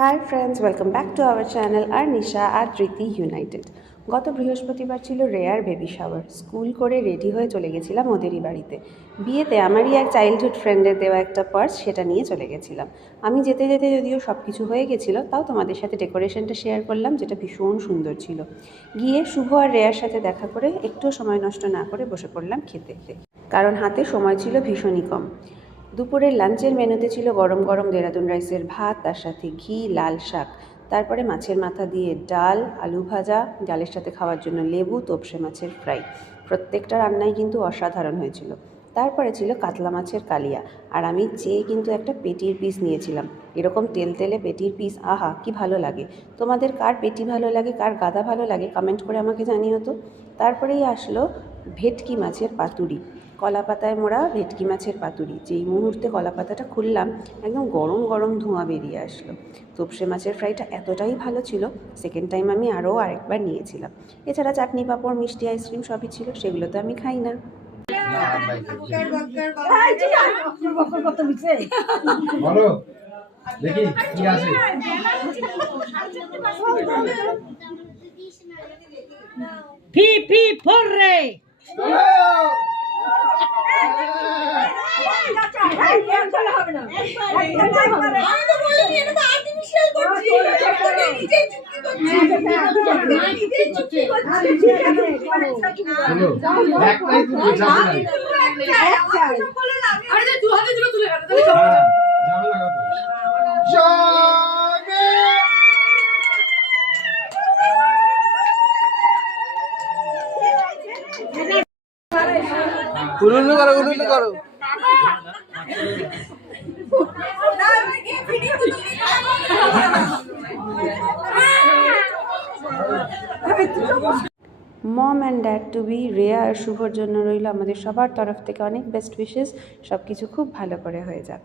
High friends, welcome back to our channel আর নিশা আর Preeti united. গত বৃহস্পতিবার ছিল রেয়ার বেবি শাওয়ার। স্কুল করে রেডি হয়ে চলে গেছিলাম ওদেরই বাড়িতে। বিয়েতে আমারই এক চাইল্ডহুড ফ্রেন্ডের দেওয়া একটা পার্স, সেটা নিয়ে চলে গেছিলাম। আমি যেতে যেতে যদিও সব কিছু হয়ে গেছিলো, তাও তোমাদের সাথে ডেকোরেশনটা শেয়ার করলাম, যেটা ভীষণ সুন্দর ছিল। গিয়ে শুভ আর রেয়ার সাথে দেখা করে একটুও সময় নষ্ট না করে বসে পড়লাম খেতে, কারণ হাতে সময় ছিল ভীষণই কম। দুপুরের লাঞ্চের মেনুতে ছিল গরম গরম দেরাদুন রাইসের ভাত, তার সাথে ঘি, লাল শাক, তারপরে মাছের মাথা দিয়ে ডাল, আলু ভাজা, ডালের সাথে খাওয়ার জন্য লেবু, তোপসে মাছের ফ্রাই। প্রত্যেকটা রান্নাই কিন্তু অসাধারণ হয়েছিল। তারপরে ছিল কাতলা মাছের কালিয়া, আর আমি চেয়ে কিন্তু একটা পেটির পিস নিয়েছিলাম। এরকম তেল তেলে পেটির পিস, আহা কি ভালো লাগে। তোমাদের কার পেটি ভালো লাগে, কার গাদা ভালো লাগে, কমেন্ট করে আমাকে জানিও তো। তারপরেই আসলো ভেটকি মাছের পাতুরি, কলা পাতায় মোড়া ভেটকি মাছের পাতুরি। যেই মুহূর্তে কলা পাতাটা খুললাম, একদম গরম গরম ধোঁয়া বেরিয়ে আসলো। তোপসে মাছের ফ্রাইটা এতটাই ভালো ছিল, সেকেন্ড টাইম আমি আরেকবার নিয়েছিলাম। এছাড়া চাটনি, পাঁপড়, মিষ্টি, আইসক্রিম সবই ছিল, সেগুলো তো আমি খাই না। ফি ফি ফোররে উলুলু করো, উলুলু করো। Mom and dad to be, Reya আর শুভর জন্য রইল আমাদের সবার তরফ থেকে অনেক বেস্ট উইশেস। সব কিছু খুব ভালো করে হয়ে যাক।